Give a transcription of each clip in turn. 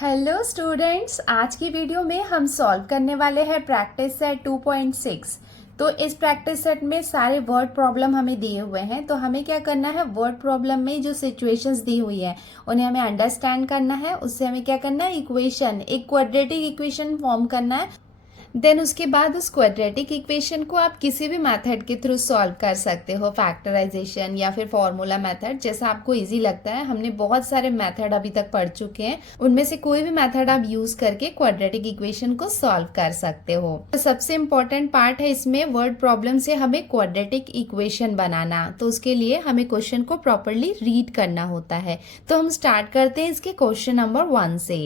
Hello students, आज की video में हम सॉल्व करने वाले हैं प्रैक्टिस सेट 2.6। तो इस प्रैक्टिस सेट में सारे वर्ड प्रॉब्लम हमें दिए हुए हैं। तो हमें क्या करना है, वर्ड प्रॉब्लम में जो सिचुएशंस दी हुई है उन्हें हमें अंडरस्टैंड करना है। उससे हमें क्या करना है, इक्वेशन, एक क्वाड्रेटिक इक्वेशन फॉर्म करना है। देन उसके बाद उस क्वाड्रेटिक इक्वेशन को आप किसी भी मेथड के थ्रू सॉल्व कर सकते हो, फैक्टराइजेशन या फिर फॉर्मूला मेथड, जैसा आपको इजी लगता है। हमने बहुत सारे मेथड अभी तक पढ़ चुके हैं, उनमें से कोई भी मेथड आप यूज करके क्वाड्रेटिक इक्वेशन को सॉल्व कर सकते हो। तो सबसे इम्पोर्टेंट पार्ट है इसमें वर्ड प्रॉब्लम से हमें क्वाड्रेटिक इक्वेशन बनाना। तो उसके लिए हमें क्वेश्चन को प्रॉपरली रीड करना होता है। तो हम स्टार्ट करते हैं इसके क्वेश्चन नंबर 1 से।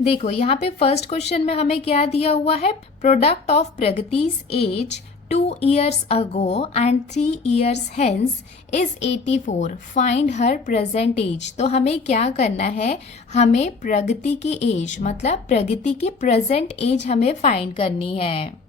देखो यहाँ पे फर्स्ट क्वेश्चन में हमें क्या दिया हुआ है, प्रोडक्ट ऑफ प्रगति's age 2 years ago and 3 years hence is 84, find her present age. तो हमें क्या करना है, हमें प्रगति की एज मतलब प्रगति की प्रेजेंट एज हमें फाइंड करनी है।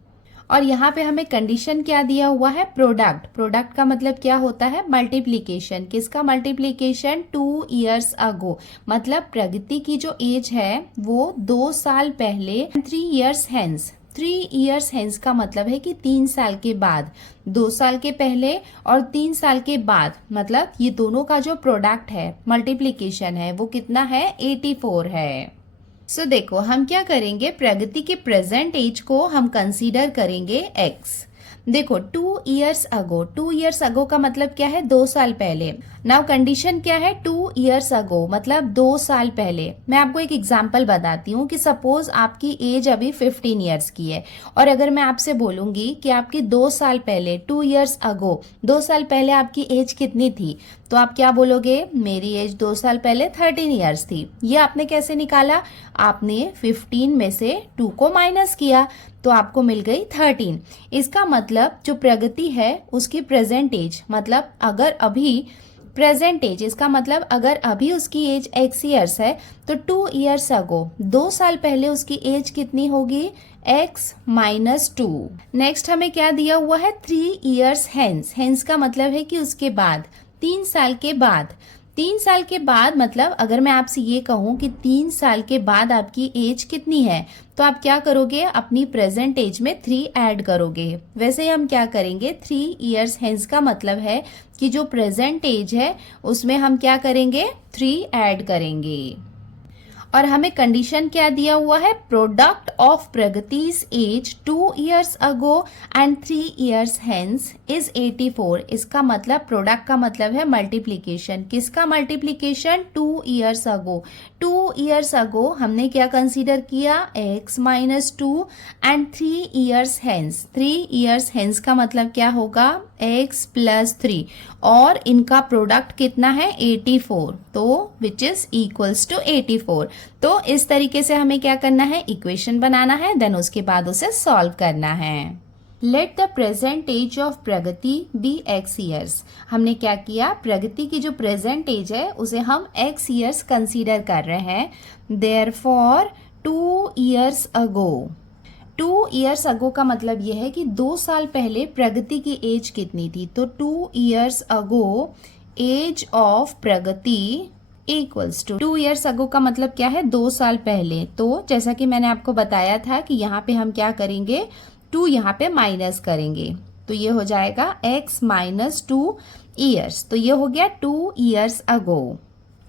और यहाँ पे हमें कंडीशन क्या दिया हुआ है, प्रोडक्ट। प्रोडक्ट का मतलब क्या होता है, मल्टीप्लीकेशन। किसका मल्टीप्लीकेशन, 2 years ago, मतलब प्रगति की जो एज है वो 2 साल पहले, 3 years hence। 3 years hence का मतलब है कि 3 साल के बाद, 2 साल के पहले और 3 साल के बाद, मतलब ये दोनों का जो प्रोडक्ट है, मल्टीप्लीकेशन है, वो कितना है, 84 है। सो देखो हम क्या करेंगे, प्रगति के प्रेजेंट एज को हम कंसीडर करेंगे x। देखो 2 years ago, 2 years ago का मतलब क्या है, 2 साल पहले। नाउ कंडीशन क्या है, 2 years ago मतलब 2 साल पहले। मैं आपको एक एग्जांपल बताती हूँ कि सपोज आपकी एज अभी 15 years की है, और अगर मैं आपसे बोलूंगी कि आपकी 2 साल पहले, 2 years ago, 2 साल पहले आपकी एज कितनी थी, तो आप क्या बोलोगे, मेरी एज 2 साल पहले 13 years थी। ये आपने कैसे निकाला, आपने 15 में से 2 को माइनस किया तो आपको मिल गई 13। इसका मतलब जो प्रगति है उसकी प्रेजेंट एज, मतलब अगर अभी प्रेजेंट एज, इसका मतलब अगर अभी उसकी एज x ईयर्स है तो 2 years ago, 2 साल पहले उसकी एज कितनी होगी, x - 2। नेक्स्ट हमें क्या दिया हुआ है, 3 years hence। hence का मतलब है कि उसके बाद, 3 साल के बाद। 3 साल के बाद मतलब अगर मैं आपसे ये कहूँ कि 3 साल के बाद आपकी एज कितनी है, तो आप क्या करोगे, अपनी प्रेजेंट एज में 3 ऐड करोगे। वैसे ही हम क्या करेंगे, 3 years hence का मतलब है कि जो प्रेजेंट एज है उसमें हम क्या करेंगे, 3 ऐड करेंगे। और हमें कंडीशन क्या दिया हुआ है, प्रोडक्ट ऑफ प्रगति's age 2 years ago and 3 years hence is 84। इसका मतलब प्रोडक्ट का मतलब है मल्टीप्लीकेशन। किसका multiplication, 2 years ago। 2 years ago हमने क्या कंसीडर किया, x - 2 and 3 years hence। 3 years hence का मतलब क्या होगा, x + 3, और इनका प्रोडक्ट कितना है, 84, तो विच इज इक्वल्स टू 84। तो इस तरीके से हमें क्या करना है, इक्वेशन बनाना है, देन उसके बाद उसे सॉल्व करना है। Let the present age of Pragati be x years. हमने क्या किया, प्रगति की जो प्रेजेंट एज है उसे हम x ईयर्स कंसीडर कर रहे हैं। Therefore 2 years ago, 2 years ago का मतलब यह है कि 2 साल पहले प्रगति की एज कितनी थी, तो 2 years ago age of Pragati equals to 2 years ago का मतलब क्या है, 2 साल पहले। तो जैसा कि मैंने आपको बताया था कि यहाँ पे हम क्या करेंगे, 2 यहाँ पे माइनस करेंगे, तो ये हो जाएगा x - 2 years। तो ये हो गया 2 years ago।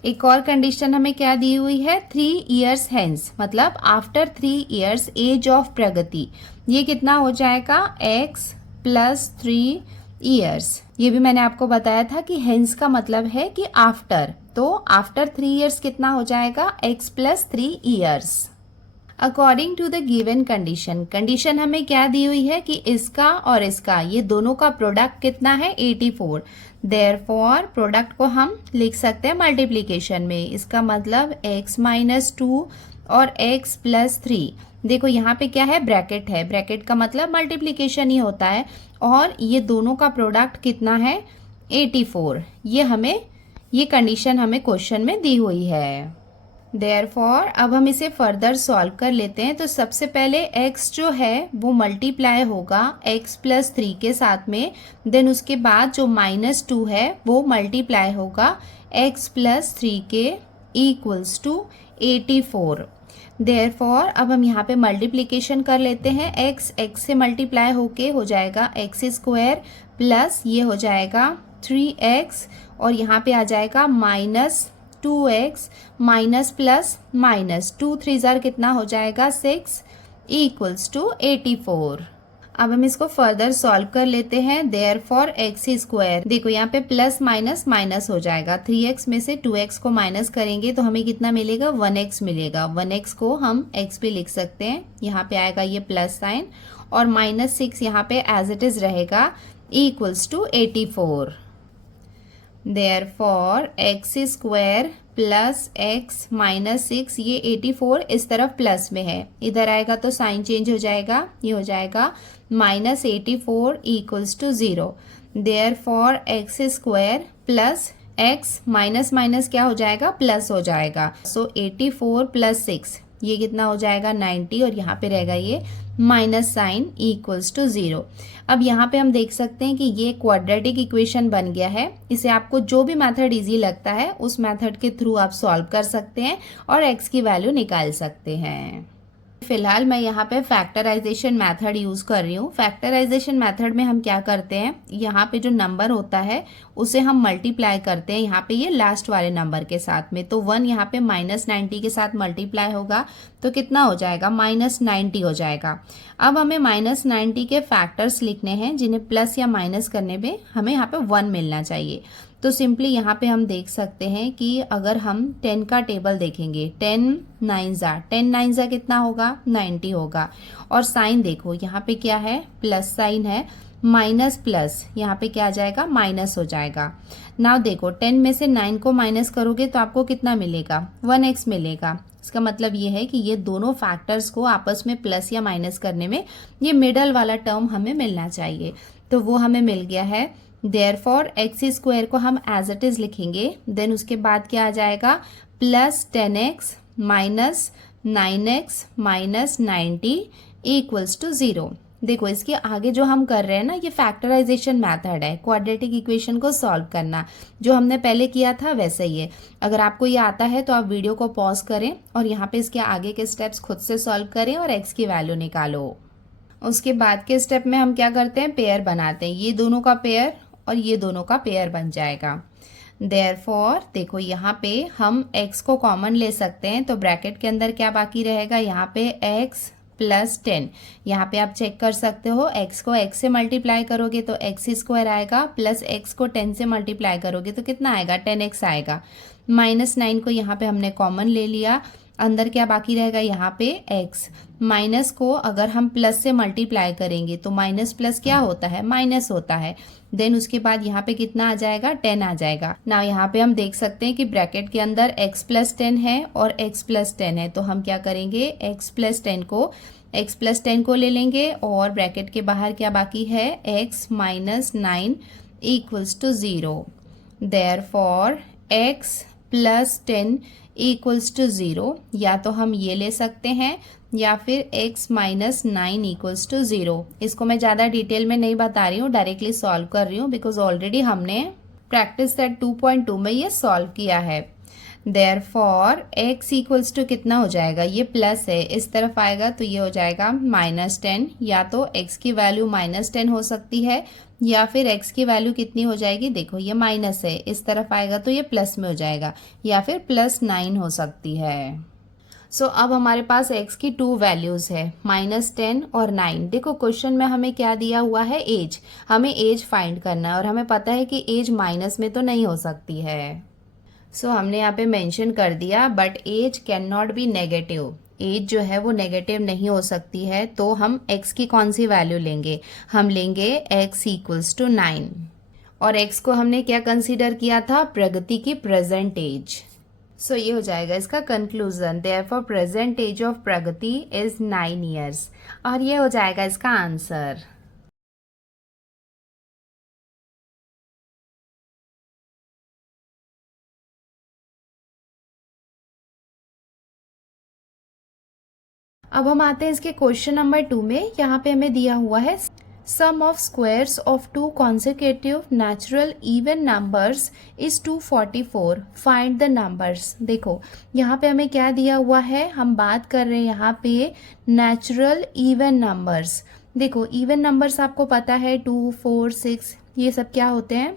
एक और कंडीशन हमें क्या दी हुई है, 3 years hence मतलब आफ्टर 3 years एज ऑफ प्रगति। ये कितना हो जाएगा, x + 3 years। ये भी मैंने आपको बताया था कि hence का मतलब है कि आफ्टर, तो आफ्टर 3 years कितना हो जाएगा, x + 3 years। According to the given condition, condition हमें क्या दी हुई है कि इसका और इसका, ये दोनों का प्रोडक्ट कितना है, 84। देयरफॉर प्रोडक्ट को हम लिख सकते हैं मल्टीप्लीकेशन में। इसका मतलब x - 2 और x + 3। देखो यहाँ पे क्या है, ब्रैकेट है, ब्रैकेट का मतलब मल्टीप्लीकेशन ही होता है, और ये दोनों का प्रोडक्ट कितना है, 84। ये कंडीशन हमें क्वेश्चन में दी हुई है। देयरफॉर अब हम इसे फर्दर सॉल्व कर लेते हैं। तो सबसे पहले x जो है वो मल्टीप्लाई होगा x + 3 के साथ में, देन उसके बाद जो -2 है वो मल्टीप्लाई होगा x + 3 के इक्वल्स टू 84। देयरफॉर अब हम यहाँ पे मल्टीप्लिकेशन कर लेते हैं। x से मल्टीप्लाई होके हो जाएगा एक्स स्क्वायर प्लस ये हो जाएगा 3x और यहाँ पे आ जाएगा -2x minus plus minus 2 3 jar कितना हो जाएगा 6 इक्वल्स टू 84। अब हम इसको फर्दर सॉल्व कर लेते हैं। देयरफॉर एक्स स्क्वायर, देखो यहाँ पे प्लस माइनस माइनस हो जाएगा। 3x में से 2x को माइनस करेंगे तो हमें कितना मिलेगा 1x मिलेगा। 1x को हम x भी लिख सकते हैं, यहाँ पे आएगा ये प्लस साइन और -6 यहाँ पे एज इट इज रहेगा equals to 84। Therefore x square plus x minus 6, ये 84 इस तरफ प्लस में है, इधर आएगा तो साइन चेंज हो जाएगा, ये हो जाएगा -84 equals to 0। Therefore x square plus x minus minus क्या हो जाएगा प्लस हो जाएगा। सो 84 प्लस 6 ये कितना हो जाएगा 90 और यहाँ पे रहेगा ये माइनस साइन इक्वल्स टू 0। अब यहाँ पे हम देख सकते हैं कि ये क्वाड्रेटिक इक्वेशन बन गया है। इसे आपको जो भी मेथड इजी लगता है उस मेथड के थ्रू आप सॉल्व कर सकते हैं और x की वैल्यू निकाल सकते हैं। फिलहाल मैं यहाँ पे फैक्टराइजेशन मेथड यूज़ कर रही हूँ। फैक्टराइजेशन मेथड में हम क्या करते हैं, यहाँ पे जो नंबर होता है उसे हम मल्टीप्लाई करते हैं यहाँ पे ये लास्ट वाले नंबर के साथ में। तो 1 यहाँ पे -90 के साथ मल्टीप्लाई होगा तो कितना हो जाएगा -90 हो जाएगा। अब हमें -90 के फैक्टर्स लिखने हैं जिन्हें प्लस या माइनस करने में हमें यहाँ पे 1 मिलना चाहिए। तो सिंपली यहाँ पे हम देख सकते हैं कि अगर हम 10 का टेबल देखेंगे, 10 9 जा कितना होगा 90 होगा। और साइन देखो यहाँ पे क्या है प्लस साइन है, माइनस प्लस यहाँ पे क्या आ जाएगा माइनस हो जाएगा। नाउ देखो 10 में से 9 को माइनस करोगे तो आपको कितना मिलेगा 1x मिलेगा। इसका मतलब ये है कि ये दोनों फैक्टर्स को आपस में प्लस या माइनस करने में ये मिडल वाला टर्म हमें मिलना चाहिए, तो वो हमें मिल गया है। देयरफॉर एक्स स्क्वायर को हम एज इट इज लिखेंगे, देन उसके बाद क्या आ जाएगा plus 10x minus 9x minus 90 equals to 0। देखो इसके आगे जो हम कर रहे हैं ना ये फैक्टराइजेशन मेथड है, क्वाड्रेटिक इक्वेशन को सॉल्व करना, जो हमने पहले किया था वैसे ही है। अगर आपको ये आता है तो आप वीडियो को पॉज करें और यहाँ पे इसके आगे के स्टेप्स खुद से सॉल्व करें और x की वैल्यू निकालो। उसके बाद के स्टेप में हम क्या करते हैं पेयर बनाते हैं, ये दोनों का पेयर और ये दोनों का पेयर बन जाएगा। देयरफॉर देखो यहाँ पे हम x को कॉमन ले सकते हैं, तो ब्रैकेट के अंदर क्या बाकी रहेगा यहाँ पे x प्लस 10। यहाँ पे आप चेक कर सकते हो x को x से मल्टीप्लाई करोगे तो x स्क्वायर आएगा, प्लस x को 10 से मल्टीप्लाई करोगे तो कितना आएगा 10x आएगा। -9 को यहाँ पे हमने कॉमन ले लिया, अंदर क्या बाकी रहेगा यहाँ पे x। माइनस को अगर हम प्लस से मल्टीप्लाई करेंगे तो माइनस प्लस क्या होता है माइनस होता है। देन उसके बाद यहाँ पे कितना आ जाएगा 10 आ जाएगा। ना यहाँ पे हम देख सकते हैं कि ब्रैकेट के अंदर x प्लस 10 है और x प्लस 10 है, तो हम क्या करेंगे x प्लस 10 को ले लेंगे और ब्रैकेट के बाहर क्या बाकी है x minus 9 equals to 0। Therefore x plus 10 equals to 0, या तो हम ये ले सकते हैं या फिर x माइनस 9 इक्वल्स टू 0। इसको मैं ज़्यादा डिटेल में नहीं बता रही हूँ, डायरेक्टली सॉल्व कर रही हूँ बिकॉज ऑलरेडी हमने प्रैक्टिस सेट 2.2 में ये सॉल्व किया है। देयरफॉर x इक्वल्स टू कितना हो जाएगा, ये प्लस है इस तरफ आएगा तो ये हो जाएगा -10। या तो x की वैल्यू -10 हो सकती है या फिर x की वैल्यू कितनी हो जाएगी, देखो ये माइनस है इस तरफ आएगा तो ये प्लस में हो जाएगा, या फिर +9 हो सकती है। सो अब हमारे पास x की 2 वैल्यूज़ है -10 और 9। देखो क्वेश्चन में हमें क्या दिया हुआ है एज, हमें एज फाइंड करना है और हमें पता है कि एज माइनस में तो नहीं हो सकती है। सो हमने यहाँ पे मेंशन कर दिया but age can not be negative, age जो है वो नेगेटिव नहीं हो सकती है। तो हम x की कौन सी वैल्यू लेंगे, हम लेंगे x इक्वल्स टू 9 और x को हमने क्या कंसीडर किया था प्रगति की प्रेजेंट एज। सो ये हो जाएगा इसका conclusion, therefore present age of Pragati is 9 years और ये हो जाएगा इसका आंसर। अब हम आते हैं इसके क्वेश्चन नंबर 2 में। यहाँ पे हमें दिया हुआ है Sum of squares of two consecutive natural even numbers is 244. Find the numbers. देखो यहाँ पे हमें क्या दिया हुआ है, हम बात कर रहे हैं यहाँ पे नेचुरल इवन नंबर्स। देखो इवन नंबर्स आपको पता है 2, 4, 6 ये सब क्या होते हैं,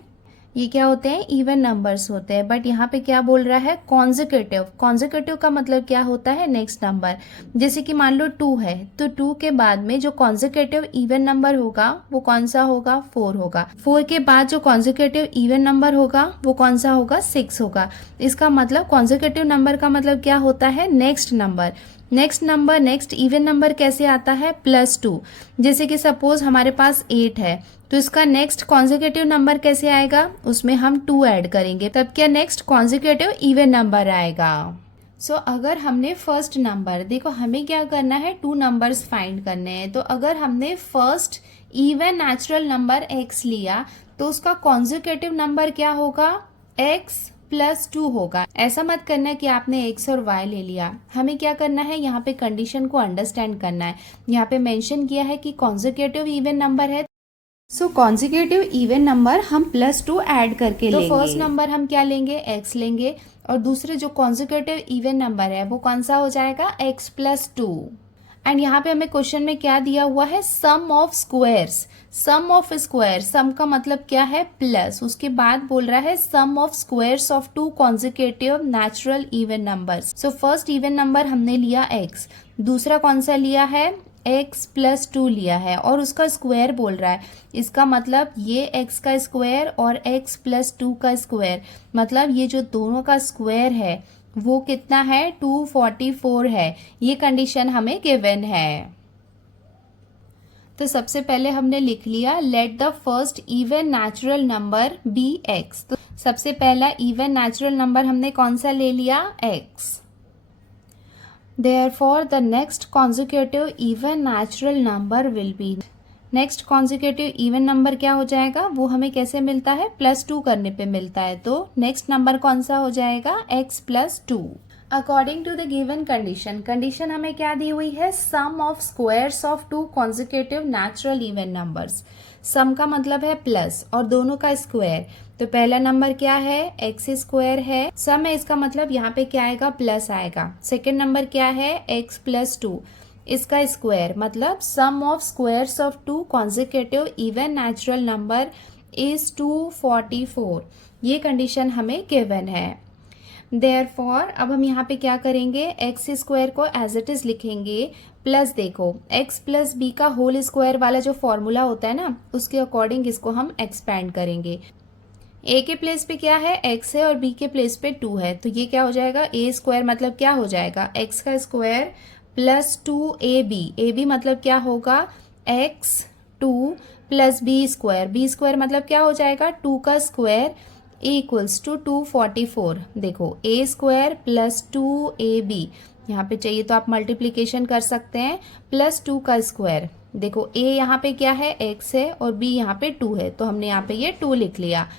ये क्या होते हैं, इवन नंबर्स होते हैं। बट यहाँ पे क्या बोल रहा है, कॉन्जिक्यूटिव। कॉन्जिक्यूटिव का मतलब क्या होता है, नेक्स्ट नंबर। जैसे कि मान लो 2 है तो 2 के बाद में जो कॉन्जिक्यूटिव इवन नंबर होगा वो कौन सा होगा, 4 होगा। 4 के बाद जो कॉन्जिक्यूटिव इवन नंबर होगा वो कौन सा होगा, 6 होगा। इसका मतलब कॉन्जिक्यूटिव नंबर का मतलब क्या होता है, next number. Next number, next even number कैसे आता है, +2। जैसे कि सपोज हमारे पास 8 है तो इसका नेक्स्ट कॉन्जिक्यूटिव नंबर कैसे आएगा, उसमें हम 2 ऐड करेंगे तब क्या नेक्स्ट कॉन्जिक्यूटिव इवन नंबर आएगा। सो अगर हमने फर्स्ट नंबर, देखो हमें क्या करना है, 2 नंबर्स फाइंड करने हैं। तो अगर हमने first even natural number x लिया तो उसका कॉन्जिक्यूटिव नंबर क्या होगा, x +2 होगा। ऐसा मत करना कि आपने x और y ले लिया। हमें क्या करना है, यहाँ पे कंडीशन को अंडरस्टैंड करना है। यहाँ पे मेंशन किया है कि कॉन्जिक्यूटिव इवन नंबर है, सो कॉन्जिक्यूटिव इवन नंबर हम +2 ऐड करके लेंगे। तो फर्स्ट नंबर हम क्या लेंगे, x लेंगे, और दूसरे जो कॉन्जिक्यूटिव इवन नंबर है वो कौन सा हो जाएगा, x +2। एंड यहाँ पे हमें क्वेश्चन में क्या दिया हुआ है, sum of squares. Sum of square, sum का मतलब क्या है, प्लस, उसके बाद बोल रहा है sum of squares of 2 consecutive natural even numbers. So first even number हमने लिया x, दूसरा कौन सा लिया है, x +2 लिया है और उसका स्क्वायर बोल रहा है। इसका मतलब ये x का स्क्वायर और x +2 का स्क्वायर, मतलब ये जो दोनों का स्क्वायर है वो कितना है, 244 है। ये कंडीशन हमें गिवन है। तो सबसे पहले हमने लिख लिया, let the first even natural number be x। तो सबसे पहला इवन नेचुरल नंबर हमने कौन सा ले लिया, x। Therefore, the next consecutive even natural number will be, next consecutive even number क्या हो जाएगा, वो हमें कैसे मिलता है, +2 करने पे मिलता है। तो नेक्स्ट नंबर कौन सा हो जाएगा, x +2। According to the given condition, condition हमें क्या दी हुई है, sum of squares of 2 consecutive natural even numbers. Sum का मतलब है प्लस और दोनों का स्क्वायर। तो पहला नंबर क्या है, x² है, सम है, इसका मतलब यहाँ पे क्या आएगा, प्लस आएगा। सेकेंड नंबर क्या है, x +2, इसका स्क्वायर, मतलब sum of squares of 2 consecutive even natural number is 244। ये कंडीशन हमें गिवन है। देयरफॉर अब हम यहाँ पे क्या करेंगे, x² को एज इट इज लिखेंगे, प्लस देखो x + b का होल स्क्वायर वाला जो फॉर्मूला होता है ना, उसके अकॉर्डिंग इसको हम एक्सपैंड करेंगे। a के प्लेस पे क्या है, x है, और b के प्लेस पे 2 है, तो ये क्या हो जाएगा, a² मतलब क्या हो जाएगा, x का स्क्वायर +2ab। ab मतलब क्या होगा, x2 + b²। b² मतलब क्या हो जाएगा, 2 का स्क्वायर इक्वल्स टू 244। देखो a² + 2ab, यहाँ पे चाहिए तो आप मल्टीप्लीकेशन कर सकते हैं, +2 का स्क्वायर। देखो a यहाँ पे क्या है, x है, और b यहाँ पे 2 है, तो हमने यहाँ पे ये 2 लिख लिया।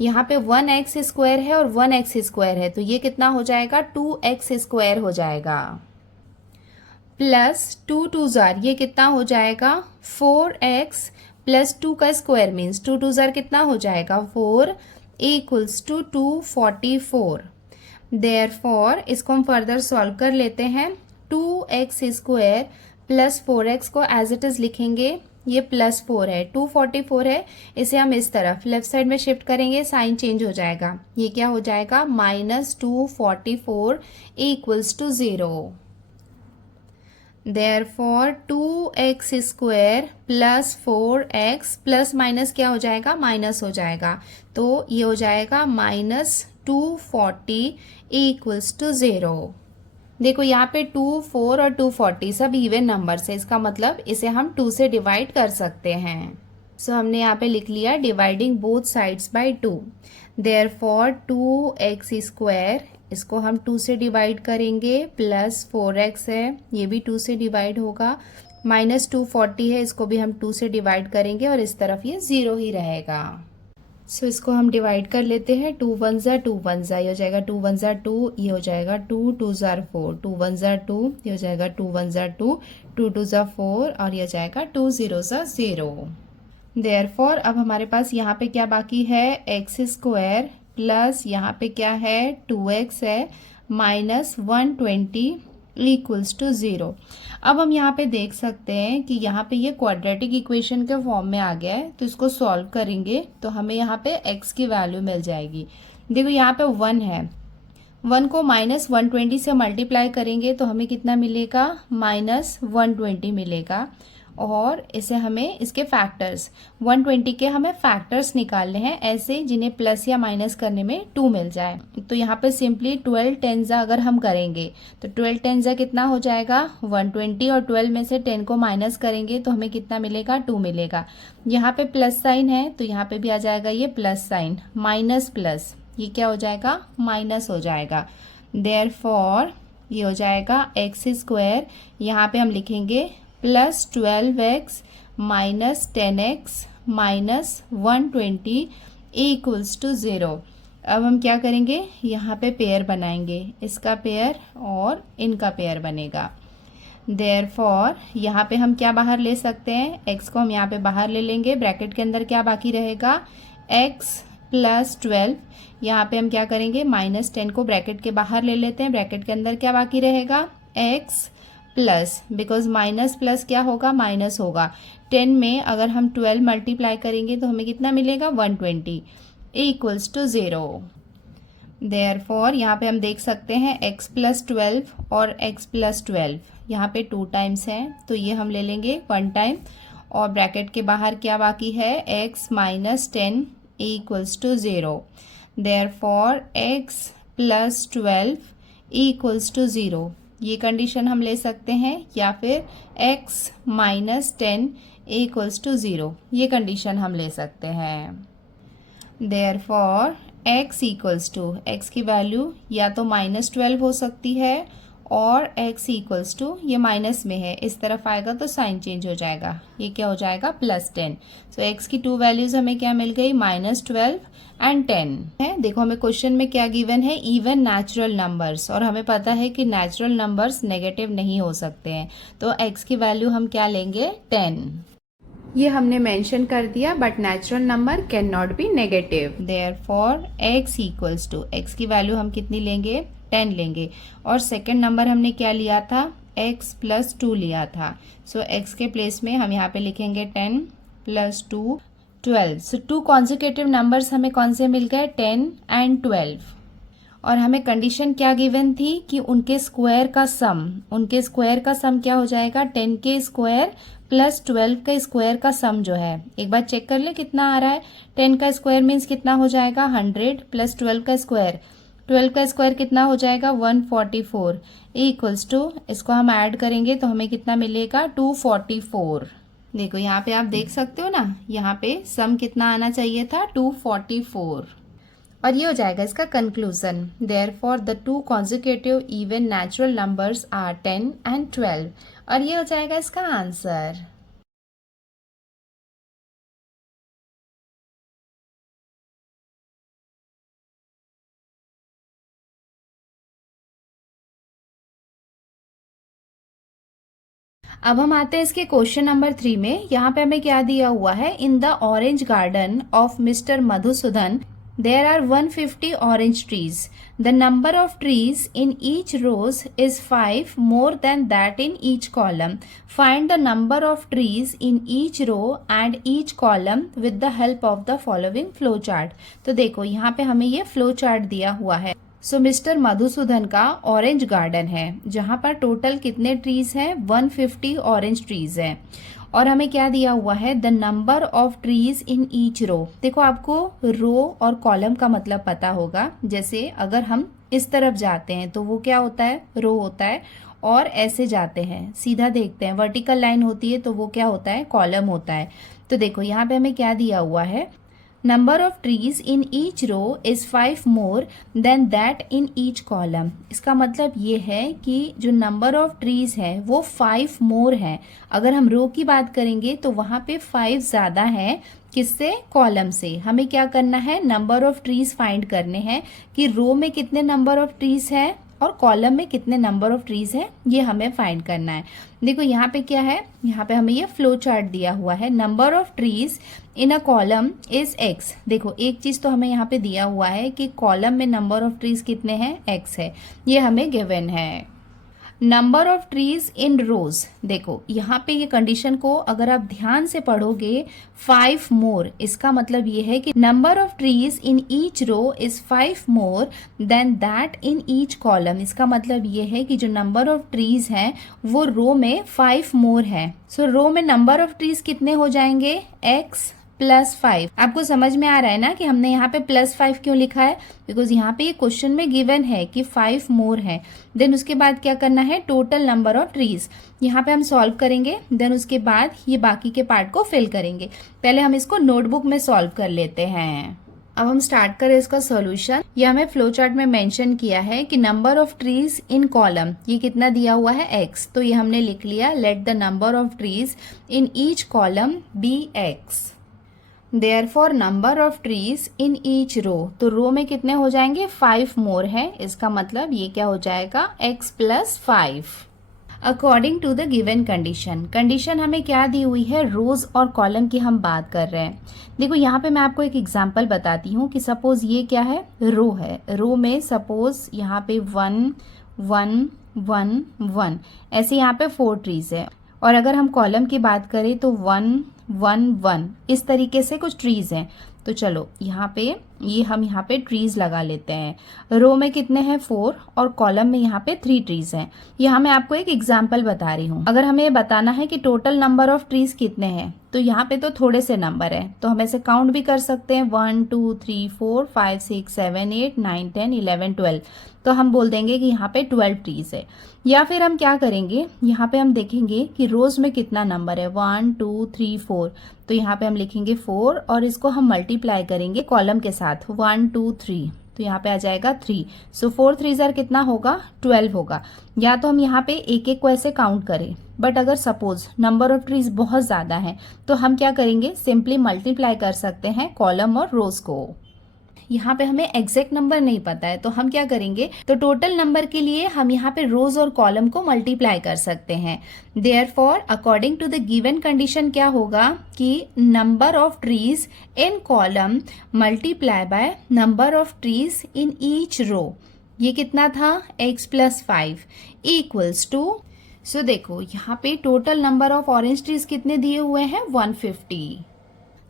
यहाँ पे 1x² है और 1x² है, तो ये कितना हो जाएगा, 2x² हो जाएगा। प्लस 2 2 जार, ये कितना हो जाएगा, 4x + 2 का स्क्वायर मीन्स 2 2 जार कितना हो जाएगा, 4 इक्वल्स टू 244। देयरफॉर इसको हम फर्दर सॉल्व कर लेते हैं। 2x² + 4x को एज इट इज लिखेंगे, ये +4 है, 244 है, इसे हम इस तरफ लेफ्ट साइड में शिफ्ट करेंगे, साइन चेंज हो जाएगा। ये क्या हो जाएगा, -244 equals to 0। Therefore 2x² + 4x plus minus क्या हो जाएगा, माइनस हो जाएगा, तो ये हो जाएगा -240 इक्वल्स टू 0। देखो यहाँ पे 2, 4 और 240 सब इवन नंबर्स है, इसका मतलब इसे हम 2 से डिवाइड कर सकते हैं। सो हमने यहाँ पे लिख लिया, dividing both sides by 2। Therefore 2x², इसको हम 2 से डिवाइड करेंगे, प्लस 4x है, ये भी 2 से डिवाइड होगा, -240 है, इसको भी हम 2 से डिवाइड करेंगे, और इस तरफ ये 0 ही रहेगा। सो इसको हम डिवाइड कर लेते हैं। 2 1 ज़ा 2 1 ज़ा, ये हो जाएगा 2 1 ज़ा 2, ये हो जाएगा 2 2 ज़ा 4, 2 1 ज़ा 2, ये हो जाएगा 2 1 ज़ा 2, 2 2 ज़ा 4 और ये हो जाएगा 2 0 ज़ा 0। देयरफॉर अब हमारे पास यहाँ पे क्या बाकी है, एक्स स्क्वायर प्लस यहाँ पे क्या है 2x है माइनस 120 इक्वल्स टू 0। अब हम यहाँ पे देख सकते हैं कि यहाँ पे ये क्वाड्रेटिक इक्वेशन के फॉर्म में आ गया है, तो इसको सॉल्व करेंगे तो हमें यहाँ पे x की वैल्यू मिल जाएगी। देखो यहाँ पे 1 है, 1 को माइनस 120 से मल्टीप्लाई करेंगे तो हमें कितना मिलेगा, माइनस 120 मिलेगा। और इसे हमें इसके फैक्टर्स 120 के हमें फैक्टर्स निकालने हैं, ऐसे जिन्हें प्लस या माइनस करने में 2 मिल जाए। तो यहाँ पे सिंपली 12 10 अगर हम करेंगे तो 12 10 कितना हो जाएगा 120, और 12 में से 10 को माइनस करेंगे तो हमें कितना मिलेगा 2 मिलेगा। यहाँ पे प्लस साइन है तो यहाँ पे भी आ जाएगा ये प्लस साइन, माइनस प्लस ये क्या हो जाएगा, माइनस हो जाएगा। देयरफॉर ये हो जाएगा एक्स स्क्वायर, यहाँ पे हम लिखेंगे plus 12x minus 10x minus 120 equals to 0। अब हम क्या करेंगे, यहाँ पे पेयर बनाएंगे, इसका पेयर और इनका पेयर बनेगा। देयरफॉर यहाँ पे हम क्या बाहर ले सकते हैं, x को हम यहाँ पे बाहर ले लेंगे, ब्रैकेट के अंदर क्या बाकी रहेगा, x प्लस 12, यहाँ पे हम क्या करेंगे माइनस 10 को ब्रैकेट के बाहर ले लेते हैं, ब्रैकेट के अंदर क्या बाकी रहेगा, x plus, because minus plus क्या होगा, माइनस होगा। 10 में अगर हम 12 मल्टीप्लाई करेंगे तो हमें कितना मिलेगा 120 इक्वल्स टू 0। देयरफॉर यहाँ पे हम देख सकते हैं x प्लस 12 और x प्लस 12 यहाँ पे 2 टाइम्स है तो ये हम ले लेंगे 1 टाइम, और ब्रैकेट के बाहर क्या बाकी है, x minus 10 equals to 0। Therefore x plus 12 equals to 0, ये कंडीशन हम ले सकते हैं, या फिर x माइनस 10 इक्वल्स टू 0, ये कंडीशन हम ले सकते हैं। Therefore x equals to, x की वैल्यू या तो माइनस 12 हो सकती है और x इक्वल्स टू, ये माइनस में है इस तरफ आएगा तो साइन चेंज हो जाएगा, ये क्या हो जाएगा प्लस 10। सो x की 2 वैल्यूज हमें क्या मिल गई, माइनस 12 एंड 10 है। देखो हमें क्वेश्चन में क्या गिवन है, इवन नेचुरल नंबर्स, और हमें पता है कि नेचुरल नंबर्स नेगेटिव नहीं हो सकते हैं, तो x की वैल्यू हम क्या लेंगे 10। ये हमने मेंशन कर दिया, but natural number can not be negative. Therefore x equals to, x की वैल्यू हम कितनी लेंगे 10 लेंगे, और सेकंड नंबर हमने क्या लिया था, x प्लस 2 लिया था। सो x के प्लेस में हम यहाँ पे लिखेंगे 10 प्लस 2 12। सो 2 कॉन्जिक्यूटिव नंबर्स हमें कौन से मिल गए, 10 एंड 12, और हमें कंडीशन क्या गिवन थी कि उनके स्क्वायर का सम, उनके स्क्वायर का सम क्या हो जाएगा, 10 के स्क्वायर प्लस 12 का स्क्वायर का सम जो है, एक बार चेक कर ले कितना आ रहा है, 10 का स्क्वायर मीन्स कितना हो जाएगा 100 प्लस 12 का स्क्वायर, 12 का स्क्वायर कितना हो जाएगा 144 इक्वल्स टू, इसको हम ऐड करेंगे तो हमें कितना मिलेगा 244। देखो यहाँ पे आप देख सकते हो ना, यहाँ पे सम कितना आना चाहिए था 244, और ये हो जाएगा इसका conclusion. Therefore the 2 consecutive even natural numbers are 10 and 12, और ये हो जाएगा इसका आंसर। अब हम आते हैं इसके क्वेश्चन नंबर 3 में। यहाँ पे हमें क्या दिया हुआ है, in the orange garden of mister Madhusudan there are 150 orange trees. The number of trees in each rows is 5 more than that in each column. Find the number of trees in each row and each column with the help of the following flow chart. तो देखो यहाँ पे हमें ये flow chart दिया हुआ है। सो mister Madhusudan का ऑरेंज गार्डन है जहाँ पर टोटल कितने ट्रीज हैं, 150 ऑरेंज ट्रीज हैं, और हमें क्या दिया हुआ है, the number of trees in each row. देखो आपको रो और कॉलम का मतलब पता होगा, जैसे अगर हम इस तरफ जाते हैं तो वो क्या होता है, रो होता है, और ऐसे जाते हैं सीधा देखते हैं वर्टिकल लाइन होती है तो वो क्या होता है, कॉलम होता है। तो देखो यहाँ पे हमें क्या दिया हुआ है, number of trees in each row is 5 more than that in each column. इसका मतलब ये है कि जो नंबर ऑफ ट्रीज है वो 5 मोर है। अगर हम रो की बात करेंगे तो वहाँ पे 5 ज़्यादा है किससे? कॉलम से। हमें क्या करना है? नंबर ऑफ ट्रीज फाइंड करने हैं कि रो में कितने नंबर ऑफ ट्रीज है और कॉलम में कितने नंबर ऑफ ट्रीज है, ये हमें फाइंड करना है। देखो यहाँ पे क्या है, यहाँ पे हमें ये फ्लो चार्ट दिया हुआ है। Number of trees in a column is x। देखो एक चीज तो हमें यहाँ पे दिया हुआ है कि कॉलम में नंबर ऑफ ट्रीज कितने हैं? x है, ये हमें गिवन है। नंबर ऑफ ट्रीज इन रोज, देखो यहाँ पे ये कंडीशन को अगर आप ध्यान से पढ़ोगे 5 मोर, इसका मतलब ये है कि number of trees in each row is 5 more than that in each column. इसका मतलब ये है कि जो नंबर ऑफ ट्रीज हैं वो रो में 5 मोर है। सो रो में नंबर ऑफ ट्रीज कितने हो जाएंगे? x +5। आपको समझ में आ रहा है ना कि हमने यहाँ पे +5 क्यों लिखा है? बिकॉज यहाँ पे ये क्वेश्चन में गिवन है कि 5 मोर है। देन उसके बाद क्या करना है? Total number of trees. यहाँ पे हम सॉल्व करेंगे, देन उसके बाद ये बाकी के पार्ट को फिल करेंगे। पहले हम इसको नोटबुक में सॉल्व कर लेते हैं। अब हम स्टार्ट करें इसका सॉल्यूशन। ये हमें फ्लो चार्ट में मेंशन किया है कि number of trees in column, ये कितना दिया हुआ है? x। तो ये हमने लिख लिया, let the number of trees in each column be x। Therefore number of trees in each row, तो रो में कितने हो जाएंगे? 5 मोर है। इसका मतलब ये क्या हो जाएगा? x +5 according to the given condition. Condition हमें क्या दी हुई है? रोज और कॉलम की हम बात कर रहे हैं। देखो यहाँ पे मैं आपको एक एग्जांपल बताती हूँ कि सपोज ये क्या है? रो है। रो में सपोज यहाँ पे 1 1 1 1 ऐसे यहाँ पे 4 ट्रीज है। और अगर हम कॉलम की बात करें तो 1 1 1 इस तरीके से कुछ ट्रीज हैं। तो चलो यहाँ पे हम यहाँ पे ट्रीज लगा लेते हैं। रो में कितने हैं? 4 और कॉलम में यहाँ पे 3 ट्रीज हैं। यहाँ मैं आपको एक एग्जांपल बता रही हूँ। अगर हमें ये बताना है कि टोटल नंबर ऑफ ट्रीज कितने हैं, तो यहाँ पे तो थोड़े से नंबर है, तो हम ऐसे काउंट भी कर सकते हैं 1 2 3 4 5 6 7 8 9 10 11 12। तो हम बोल देंगे कि यहाँ पे 12 ट्रीज है। या फिर हम क्या करेंगे, यहाँ पे हम देखेंगे कि रोज में कितना नंबर है, 1 2 3 4। तो यहाँ पे हम लिखेंगे 4 और इसको हम मल्टीप्लाई करेंगे कॉलम के साथ 1 2 3। तो यहाँ पे आ जाएगा 3। सो 4 3 जार कितना होगा? 12 होगा। या तो हम यहाँ पे एक एक को ऐसे काउंट करें, बट अगर सपोज नंबर ऑफ ट्रीज बहुत ज्यादा है तो हम क्या करेंगे? सिंपली मल्टीप्लाई कर सकते हैं कॉलम और रोज को। यहाँ पे हमें एग्जैक्ट नंबर नहीं पता है तो हम क्या करेंगे? तो टोटल नंबर के लिए हम यहाँ पे रोज और कॉलम को मल्टीप्लाई कर सकते हैं। Therefore according to the given condition क्या होगा कि number of trees in column multiply by number of trees in each row, ये कितना था? x +5 इक्वल्स टू, सो देखो यहाँ पे total number of orange trees कितने दिए हुए हैं? 150।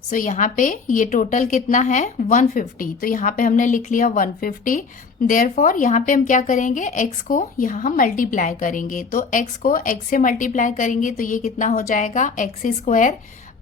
सो यहाँ पे ये टोटल कितना है? 150। तो यहाँ पे हमने लिख लिया 150। देयरफॉर यहाँ पे हम क्या करेंगे? x को यहाँ हम मल्टीप्लाई करेंगे, तो x को x से मल्टीप्लाई करेंगे तो ये कितना हो जाएगा? x²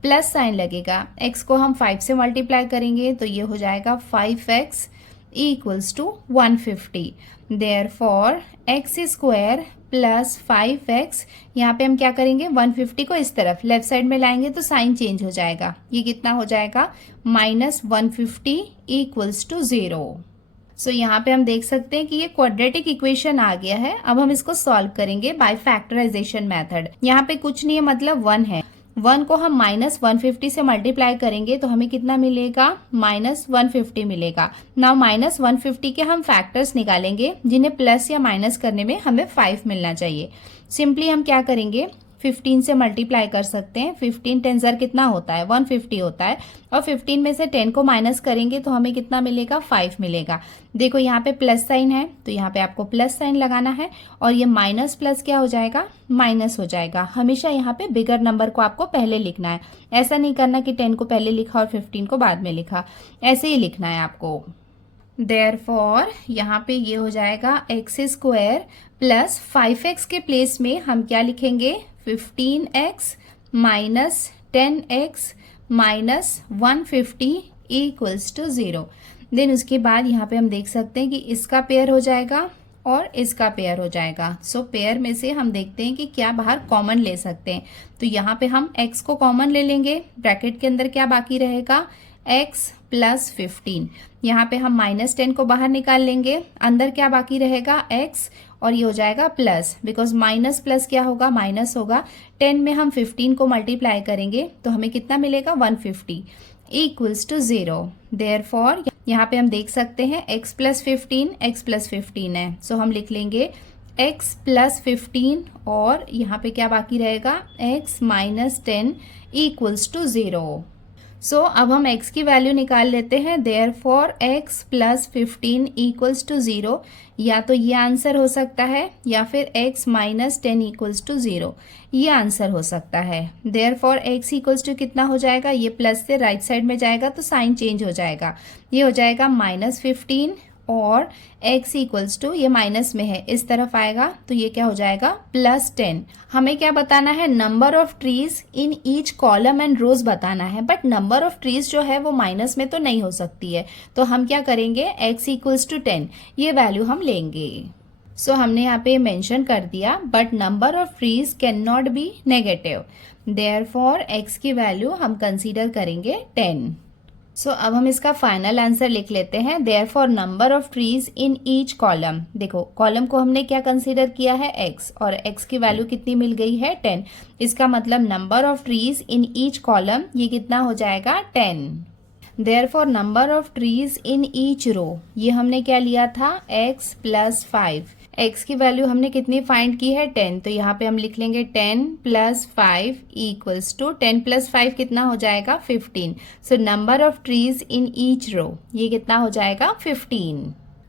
प्लस साइन लगेगा। x को हम 5 से मल्टीप्लाई करेंगे तो ये हो जाएगा 5x equals to 150। Therefore x² plus 5x, यहाँ पे हम क्या करेंगे? 150 को इस तरफ लेफ्ट साइड में लाएंगे तो साइन चेंज हो जाएगा। ये कितना हो जाएगा? -150 इक्वल्स टू 0। सो यहाँ पे हम देख सकते हैं कि ये क्वाड्रेटिक इक्वेशन आ गया है। अब हम इसको सॉल्व करेंगे बाय फैक्टराइजेशन मेथड। यहाँ पे कुछ नहीं है, मतलब 1 है। 1 को हम -150 से मल्टीप्लाई करेंगे तो हमें कितना मिलेगा? -150 मिलेगा। नाउ -150 के हम फैक्टर्स निकालेंगे जिन्हें प्लस या माइनस करने में हमें 5 मिलना चाहिए। सिंपली हम क्या करेंगे? 15 से मल्टीप्लाई कर सकते हैं। 15 10 जार कितना होता है? 150 होता है। और 15 में से 10 को माइनस करेंगे तो हमें कितना मिलेगा? 5 मिलेगा। देखो यहाँ पे प्लस साइन है तो यहाँ पे आपको प्लस साइन लगाना है, और ये माइनस प्लस क्या हो जाएगा? माइनस हो जाएगा। हमेशा यहाँ पे बिगर नंबर को आपको पहले लिखना है। ऐसा नहीं करना कि 10 को पहले लिखा और 15 को बाद में लिखा, ऐसे ही लिखना है आपको। देयरफॉर यहाँ पे ये हो जाएगा x² प्लस 5x के प्लेस में हम क्या लिखेंगे? 15x minus 10x minus 150 equals to 0। Then उसके बाद यहाँ पे हम देख सकते हैं कि इसका पेयर हो जाएगा और इसका पेयर हो जाएगा। सो पेयर में से हम देखते हैं कि क्या बाहर कॉमन ले सकते हैं। तो यहाँ पे हम x को कॉमन ले लेंगे। ब्रैकेट के अंदर क्या बाकी रहेगा? x plus 15। यहाँ पे हम -10 को बाहर निकाल लेंगे। अंदर क्या बाकी रहेगा? x, और ये हो जाएगा प्लस, बिकॉज माइनस प्लस क्या होगा? माइनस होगा। 10 में हम 15 को मल्टीप्लाई करेंगे तो हमें कितना मिलेगा? 150 इक्वल्स टू 0। देयरफॉर यहाँ पे हम देख सकते हैं x प्लस 15 है, सो हम लिख लेंगे x प्लस 15 और यहाँ पे क्या बाकी रहेगा x minus 10 equals to 0। So अब हम x की वैल्यू निकाल लेते हैं। Therefore x plus 15 equals to 0, या तो ये आंसर हो सकता है या फिर x माइनस 10 इक्वल्स टू 0, ये आंसर हो सकता है। देयरफॉर x इक्वल्स टू कितना हो जाएगा, ये प्लस से राइट साइड में जाएगा तो साइन चेंज हो जाएगा, ये हो जाएगा माइनस 15 और x इक्वल्स टू ये माइनस में है इस तरफ आएगा तो ये क्या हो जाएगा प्लस 10। हमें क्या बताना है, number of trees in each column and rows बताना है, बट नंबर ऑफ ट्रीज जो है वो माइनस में तो नहीं हो सकती है, तो हम क्या करेंगे x इक्वल्स टू 10 ये वैल्यू हम लेंगे। सो हमने यहाँ पे मेंशन कर दिया, but number of trees can not be negative, therefore x की वैल्यू हम कंसीडर करेंगे 10। सो अब हम इसका फाइनल आंसर लिख लेते हैं। Therefore number of trees in each column, देखो कॉलम को हमने क्या कंसीडर किया है x, और x की वैल्यू कितनी मिल गई है 10, इसका मतलब number of trees in each column ये कितना हो जाएगा 10। Therefore number of trees in each row, ये हमने क्या लिया था x प्लस 5, x की वैल्यू हमने कितनी फाइंड की है 10, तो यहाँ पे हम लिख लेंगे 10 प्लस 5 इक्वल्स टू 10 प्लस 5 कितना हो जाएगा 15। So number of trees in each row ये कितना हो जाएगा 15।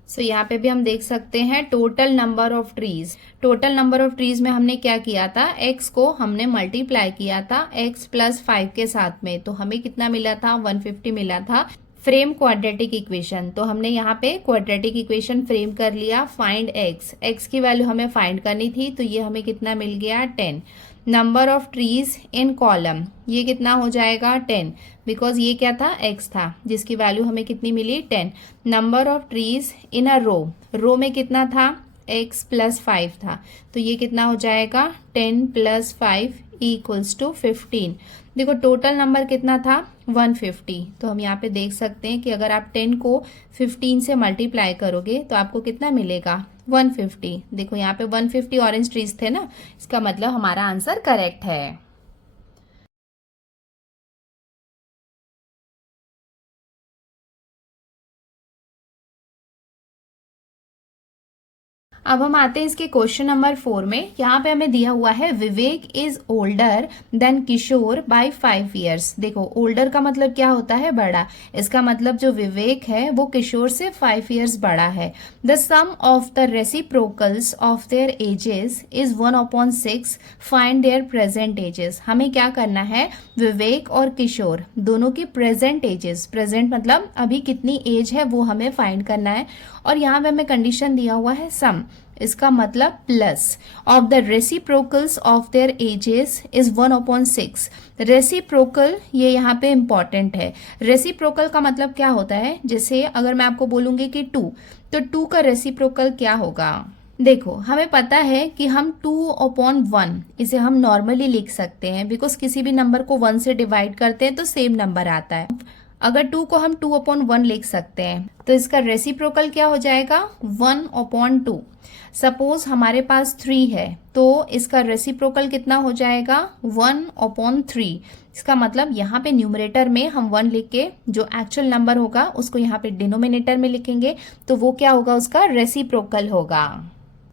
सो यहाँ पे भी हम देख सकते हैं total number of trees, total number of trees में हमने क्या किया था, x को हमने मल्टीप्लाई किया था x प्लस 5 के साथ में, तो हमें कितना मिला था 150 मिला था। फ्रेम क्वाड्रेटिक इक्वेशन, तो हमने यहाँ पे क्वाड्रेटिक इक्वेशन फ्रेम कर लिया। फाइंड x की वैल्यू हमें फाइंड करनी थी, तो ये हमें कितना मिल गया 10। Number of trees in column ये कितना हो जाएगा 10, बिकॉज ये क्या था x था जिसकी वैल्यू हमें कितनी मिली 10। नंबर ऑफ ट्रीज इन अ रो में कितना था x प्लस 5 था, तो ये कितना हो जाएगा 10 प्लस 5 इक्वल्स टू 15। देखो टोटल नंबर कितना था 150, तो हम यहाँ पे देख सकते हैं कि अगर आप 10 को 15 से मल्टीप्लाई करोगे तो आपको कितना मिलेगा 150। देखो यहाँ पे 150 ऑरेंज ट्रीज थे ना, इसका मतलब हमारा आंसर करेक्ट है। अब हम आते हैं इसके क्वेश्चन नंबर 4 में। यहाँ पे हमें दिया हुआ है Vivek is older than Kishore by 5 years। देखो ओल्डर का मतलब क्या होता है बड़ा, इसका मतलब जो विवेक है वो किशोर से 5 years बड़ा है। The sum of the reciprocals of their ages is 1/6, find their present ages. हमें क्या करना है, विवेक और किशोर दोनों की प्रेजेंट एजेस, प्रेजेंट मतलब अभी कितनी एज है वो हमें फाइंड करना है, और यहाँ पे हमें कंडीशन दिया हुआ है सम, इसका मतलब plus of the reciprocals of their ages is 1/6। Reciprocal ये यहाँ पे इंपॉर्टेंट है। रेसिप्रोकल का मतलब क्या होता है, जैसे अगर मैं आपको बोलूंगी कि 2, तो 2 का रेसिप्रोकल क्या होगा। देखो हमें पता है कि हम 2/1 इसे हम नॉर्मली लिख सकते हैं, बिकॉज किसी भी नंबर को 1 से डिवाइड करते हैं तो सेम नंबर आता है। अगर 2 को हम 2/1 लिख सकते हैं तो इसका रेसिप्रोकल क्या हो जाएगा 1/2। सपोज हमारे पास 3 है तो इसका रेसिप्रोकल कितना हो जाएगा 1/3। इसका मतलब यहाँ पे न्यूमरेटर में हम 1 लिख के जो एक्चुअल नंबर होगा उसको यहाँ पे डिनोमिनेटर में लिखेंगे, तो वो क्या होगा उसका रेसिप्रोकल होगा।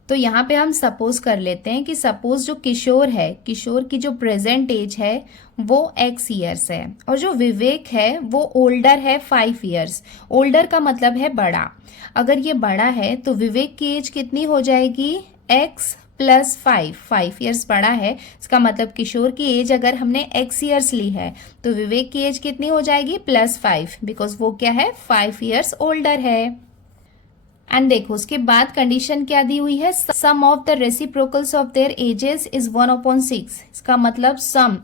तो यहाँ पे हम सपोज कर लेते हैं कि सपोज जो किशोर है, किशोर की जो प्रेजेंट एज है वो x years है, और जो विवेक है वो ओल्डर है 5 years। ओल्डर का मतलब है बड़ा, अगर ये बड़ा है तो विवेक की एज कितनी हो जाएगी x प्लस 5 years बड़ा है। इसका मतलब किशोर की एज अगर हमने x years ली है तो विवेक की एज कितनी हो जाएगी +5, बिकॉज वो क्या है 5 years ओल्डर है। एंड देखो उसके बाद कंडीशन क्या दी हुई है, sum of the reciprocals of their ages is 1/6। इसका मतलब सम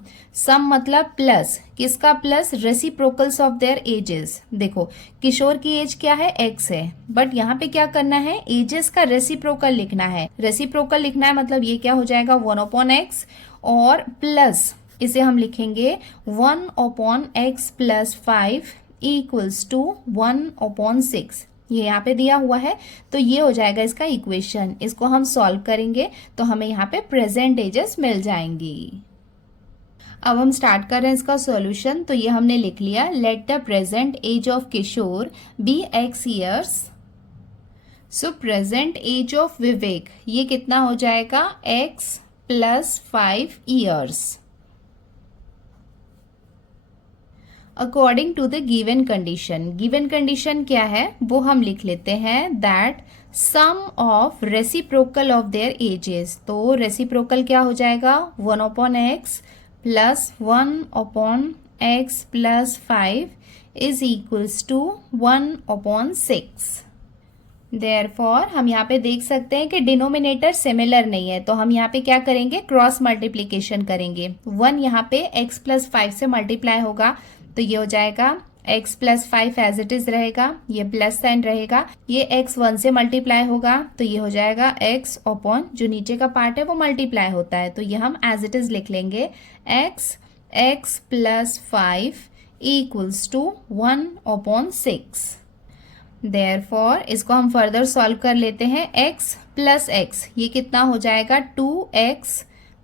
मतलब प्लस, किसका plus, reciprocals of their ages. देखो किशोर की एज क्या है x है, बट यहाँ पे क्या करना है एजेस का रेसिप्रोकल लिखना है। रेसिप्रोकल लिखना है मतलब ये क्या हो जाएगा 1/x और प्लस इसे हम लिखेंगे 1/x प्लस 5 इक्वल्स टू 1/6। ये यहाँ पे दिया हुआ है तो ये हो जाएगा इसका इक्वेशन। इसको हम सॉल्व करेंगे तो हमें यहाँ पे प्रेजेंट एजेस मिल जाएंगी। अब हम स्टार्ट कर रहे हैं इसका सॉल्यूशन। तो ये हमने लिख लिया, let the present age of Kishore be x years. So present age of Vivek ये कितना हो जाएगा, x plus 5 years according to the given condition. Given condition क्या है वो हम लिख लेते हैं, that sum of reciprocal of their ages. तो रेसिप्रोकल क्या हो जाएगा, 1/x plus 1/x plus 5 is equals to 1/6। Therefore हम यहाँ पे देख सकते हैं कि डिनोमिनेटर सिमिलर नहीं है, तो हम यहाँ पे क्या करेंगे, क्रॉस मल्टीप्लीकेशन करेंगे। 1 यहाँ पे x प्लस 5 से मल्टीप्लाई होगा, तो ये हो जाएगा x plus 5 as it is रहेगा, ये प्लस साइन रहेगा। ये x 1 से मल्टीप्लाई होगा, तो ये हो जाएगा x अपॉन जो नीचे का पार्ट है वो मल्टीप्लाई होता है, तो ये हम एज इट इज लिख लेंगे, x plus 5 equals to 1/6। Therefore इसको हम फर्दर सॉल्व कर लेते हैं। x प्लस x ये कितना हो जाएगा, 2x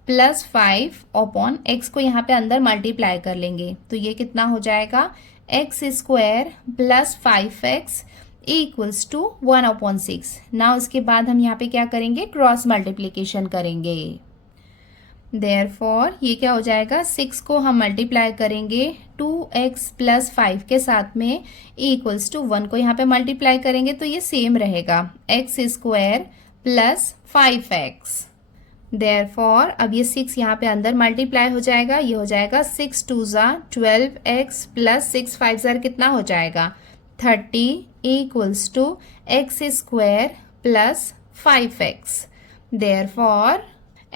प्लस 5 अपॉन x को यहाँ पे अंदर मल्टीप्लाई कर लेंगे, तो ये कितना हो जाएगा, x square plus 5x equals to 1/6। Now इसके बाद हम यहाँ पे क्या करेंगे, क्रॉस मल्टीप्लीकेशन करेंगे। देयरफॉर ये क्या हो जाएगा, 6 को हम मल्टीप्लाई करेंगे 2x प्लस 5 के साथ में इक्वल्स टू 1 को यहाँ पे मल्टीप्लाई करेंगे, तो ये सेम रहेगा, x square plus 5x। Therefore अब ये 6 यहाँ पे अंदर मल्टीप्लाई हो जाएगा, ये हो जाएगा 6 2 12x प्लस 6 5 कितना हो जाएगा, 30 equals to x square plus 5x। Therefore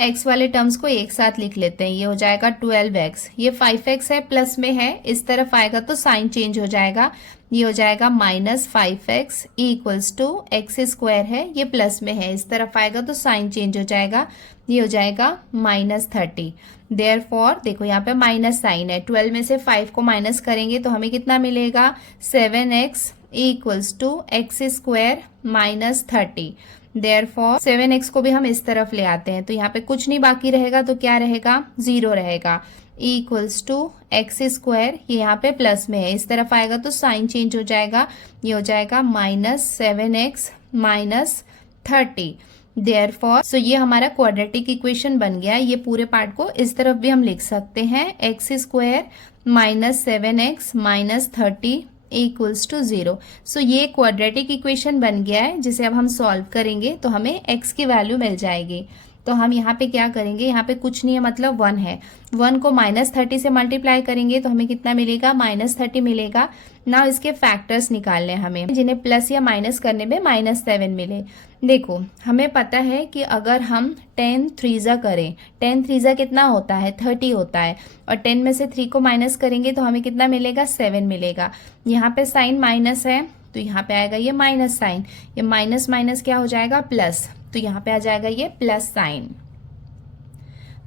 x वाले टर्म्स को एक साथ लिख लेते हैं, ये हो जाएगा 12x, ये 5x है प्लस में है, इस तरफ आएगा तो साइन चेंज हो जाएगा, ये हो जाएगा minus 5x equals to x square है, ये प्लस में है, इस तरफ आएगा तो साइन चेंज हो जाएगा, ये हो जाएगा माइनस 30। देयरफॉर देखो यहाँ पे माइनस साइन है, 12 में से 5 को माइनस करेंगे तो हमें कितना मिलेगा, 7x equals to x square minus 30। Therefore 7x को भी हम इस तरफ ले आते हैं, तो यहाँ पे कुछ नहीं बाकी रहेगा, तो क्या रहेगा, 0 रहेगा, इक्वल्स टू x स्क्वायर, ये यहाँ पे प्लस में है, इस तरफ आएगा तो साइन चेंज हो जाएगा, ये हो जाएगा माइनस 7x माइनस 30। देयरफॉर सो ये हमारा क्वाड्रेटिक इक्वेशन बन गया। ये पूरे पार्ट को इस तरफ भी हम लिख सकते हैं, x square minus 7x minus 30 equals to 0। So ये क्वाड्रेटिक इक्वेशन बन गया है, जिसे अब हम सॉल्व करेंगे तो हमें x की वैल्यू मिल जाएगी। तो हम यहाँ पे क्या करेंगे, यहाँ पे कुछ नहीं है, मतलब 1 है, 1 को माइनस 30 से मल्टीप्लाई करेंगे तो हमें कितना मिलेगा, माइनस 30 मिलेगा। ना इसके फैक्टर्स निकालने हमें, जिन्हें प्लस या माइनस करने में -7 मिले। देखो हमें पता है कि अगर हम 10 3 करें, 10 3 कितना होता है, 30 होता है, और 10 में से 3 को माइनस करेंगे तो हमें कितना मिलेगा, 7 मिलेगा। यहाँ पे साइन माइनस है तो यहाँ पे आएगा ये माइनस साइन, ये माइनस माइनस क्या हो जाएगा, प्लस, तो यहाँ पे आ जाएगा ये plus sign.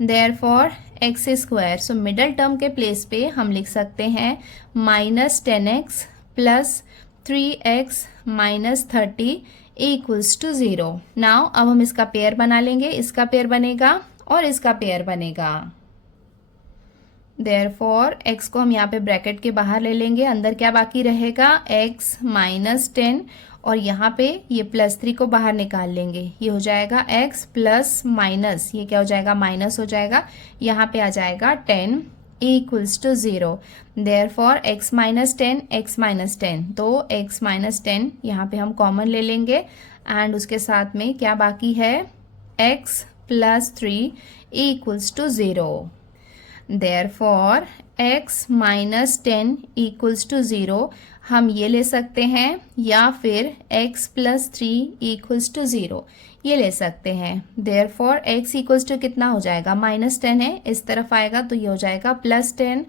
Therefore x square, so middle term के प्लेस पे हम लिख सकते हैं minus 10x plus 3x minus 30 equals to 0। Now अब हम इसका पेयर बना लेंगे, इसका पेयर बनेगा और इसका पेयर बनेगा। देयरफॉर x को हम यहाँ पे ब्रैकेट के बाहर ले लेंगे, अंदर क्या बाकी रहेगा, x माइनस 10, और यहाँ पे ये +3 को बाहर निकाल लेंगे, ये हो जाएगा x प्लस माइनस, ये क्या हो जाएगा, माइनस हो जाएगा, यहाँ पे आ जाएगा 10 equals to 0। Therefore x minus 10 x minus 10, तो x माइनस 10 यहाँ पे हम कॉमन ले लेंगे, एंड उसके साथ में क्या बाकी है, x plus 3 equals to 0। Therefore x minus 10 equals to 0 हम ये ले सकते हैं, या फिर x प्लस 3 इक्वल्स टू 0 ये ले सकते हैं। देयरफॉर x इक्वल्स टू कितना हो जाएगा, -10 है, इस तरफ आएगा तो ये हो जाएगा +10,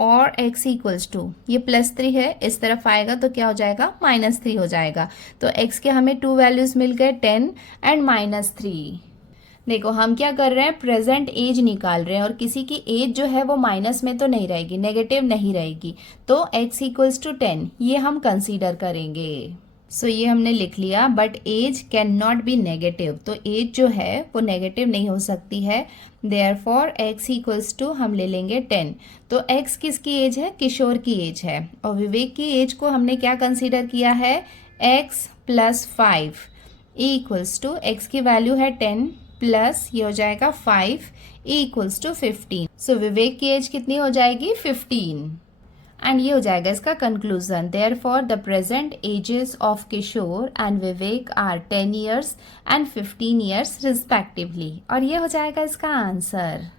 और x इक्वल्स टू ये +3 है, इस तरफ आएगा तो क्या हो जाएगा, -3 हो जाएगा। तो x के हमें 2 वैल्यूज मिल गए, 10 एंड -3। देखो हम क्या कर रहे हैं, प्रेजेंट एज निकाल रहे हैं, और किसी की एज जो है वो माइनस में तो नहीं रहेगी, नेगेटिव नहीं रहेगी, तो x इक्वल्स टू 10 ये हम कंसीडर करेंगे। सो ये हमने लिख लिया, but age can not be negative, तो एज जो है वो नेगेटिव नहीं हो सकती है। देयरफॉर x इक्वल्स टू हम ले लेंगे 10। तो x किसकी एज है? किशोर की एज है। और विवेक की एज को हमने क्या कंसीडर किया है? x plus 5 equals to, x की वैल्यू है 10 प्लस ये हो जाएगा 5 इक्वल्स टू 15। सो विवेक की एज कितनी हो जाएगी? 15। एंड ये हो जाएगा इसका conclusion. Therefore the present ages of Kishor and Vivek are 10 years and 15 years respectively. और ये हो जाएगा इसका आंसर।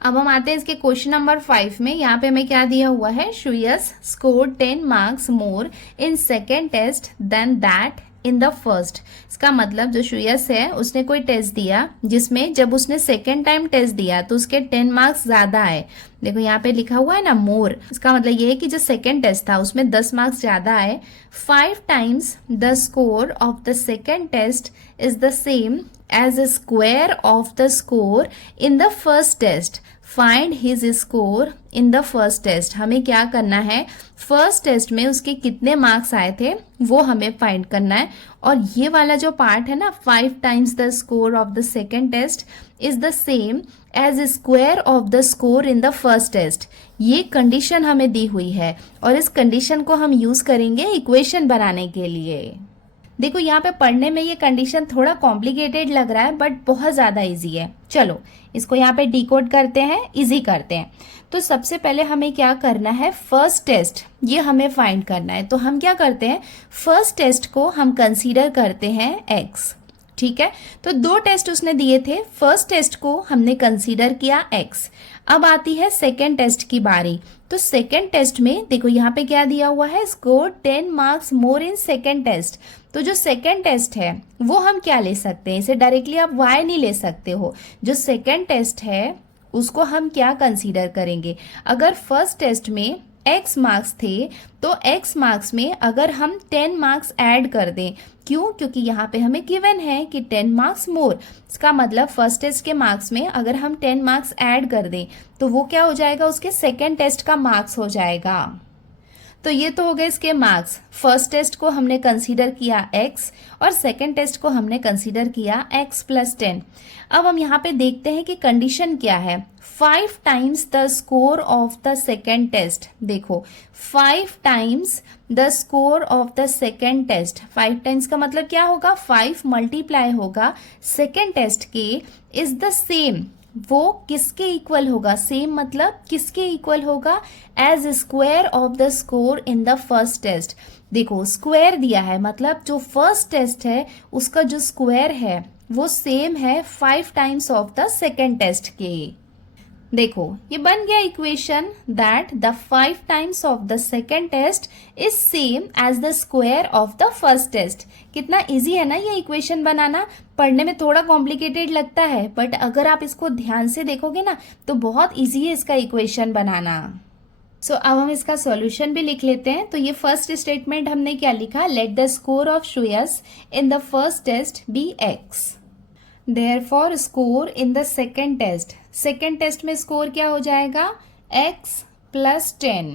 अब हम आते हैं इसके क्वेश्चन नंबर 5 में। यहाँ पे हमें क्या दिया हुआ है? Shreyas score 10 marks more in second test than that in the first. इसका मतलब जो श्रेयस है उसने कोई टेस्ट दिया जिसमें जब उसने सेकेंड टाइम टेस्ट दिया तो उसके 10 मार्क्स ज्यादा आए। देखो यहाँ पे लिखा हुआ है ना मोर, इसका मतलब ये है कि जो सेकेंड टेस्ट था उसमें 10 मार्क्स ज्यादा आए। 5 times the score of the second test is the same as a square of the score in the first test. Find his score in the first test. हमें क्या करना है? फर्स्ट टेस्ट में उसके कितने मार्क्स आए थे वो हमें फाइंड करना है। और ये वाला जो पार्ट है ना, 5 times the score of the second test is the same as square of the score in the first test, ये कंडीशन हमें दी हुई है और इस कंडीशन को हम यूज करेंगे इक्वेशन बनाने के लिए। देखो यहाँ पे पढ़ने में ये कंडीशन थोड़ा कॉम्प्लिकेटेड लग रहा है बट बहुत ज़्यादा इजी है। चलो इसको यहाँ पे डिकोड करते हैं, इजी करते हैं। तो सबसे पहले हमें क्या करना है? फर्स्ट टेस्ट ये हमें फाइंड करना है। तो हम क्या करते हैं? फर्स्ट टेस्ट को हम कंसीडर करते हैं x, ठीक है। तो 2 टेस्ट उसने दिए थे, फर्स्ट टेस्ट को हमने कंसीडर किया x। अब आती है सेकेंड टेस्ट की बारी। तो सेकेंड टेस्ट में देखो यहाँ पे क्या दिया हुआ है? Score 10 marks more in second test. तो जो सेकेंड टेस्ट है वो हम क्या ले सकते हैं? इसे डायरेक्टली आप y नहीं ले सकते हो। जो सेकेंड टेस्ट है उसको हम क्या कंसीडर करेंगे? अगर फर्स्ट टेस्ट में x मार्क्स थे तो x मार्क्स में अगर हम 10 मार्क्स ऐड कर दें, क्यों? क्योंकि यहाँ पे हमें गिवन है कि 10 मार्क्स मोर, इसका मतलब फर्स्ट टेस्ट के मार्क्स में अगर हम 10 मार्क्स ऐड कर दें तो वो क्या हो जाएगा? उसके सेकेंड टेस्ट का मार्क्स हो जाएगा। तो ये तो हो गए इसके मार्क्स। फर्स्ट टेस्ट को हमने कंसीडर किया x और सेकेंड टेस्ट को हमने कंसीडर किया x प्लस 10। अब हम यहाँ पे देखते हैं कि कंडीशन क्या है। 5 times the score of the second test. देखो 5 times the score of the second test, 5 times का मतलब क्या होगा? 5 मल्टीप्लाई होगा सेकेंड टेस्ट के इज द सेम, वो किसके इक्वल होगा? सेम मतलब किसके इक्वल होगा? As square of the score in the first test. देखो स्क्वायर दिया है मतलब जो फर्स्ट टेस्ट है उसका जो स्क्वायर है वो सेम है 5 times of the second test के। देखो ये बन गया equation that the 5 times of the second test is same as the square of the first test. कितना इजी है ना ये इक्वेशन बनाना। पढ़ने में थोड़ा कॉम्प्लिकेटेड लगता है बट अगर आप इसको ध्यान से देखोगे ना तो बहुत इजी है इसका इक्वेशन बनाना। सो अब हम इसका सॉल्यूशन भी लिख लेते हैं। तो ये फर्स्ट स्टेटमेंट हमने क्या लिखा? Let the score of Shreyas in the first test be x। Therefore score in the second test, second test में स्कोर क्या हो जाएगा? x plus 10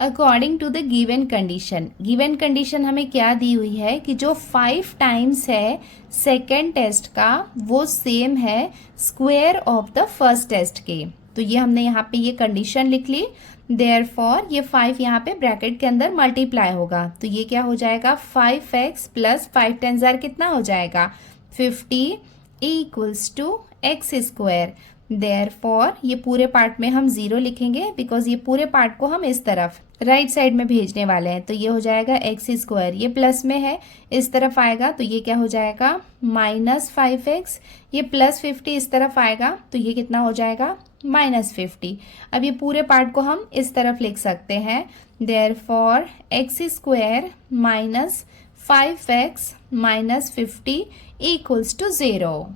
according to the given condition. Given condition हमें क्या दी हुई है कि जो 5 टाइम्स है सेकेंड टेस्ट का वो सेम है square of the first test के। तो ये हमने यहाँ पे ये कंडीशन लिख ली। देयरफॉर ये 5 यहाँ पे ब्रैकेट के अंदर मल्टीप्लाई होगा तो ये क्या हो जाएगा? 5x प्लस 5 10 जार कितना हो जाएगा? 50 equals to x square. Therefore ये पूरे पार्ट में हम 0 लिखेंगे बिकॉज ये पूरे पार्ट को हम इस तरफ राइट साइड में भेजने वाले हैं। तो ये हो जाएगा x स्क्वायर, ये प्लस में है इस तरफ आएगा तो ये क्या हो जाएगा? Minus 5x। ये प्लस 50 इस तरफ आएगा तो ये कितना हो जाएगा? माइनस 50। अब ये पूरे पार्ट को हम इस तरफ लिख सकते हैं। Therefore x square minus 5x minus 50 equals to 0।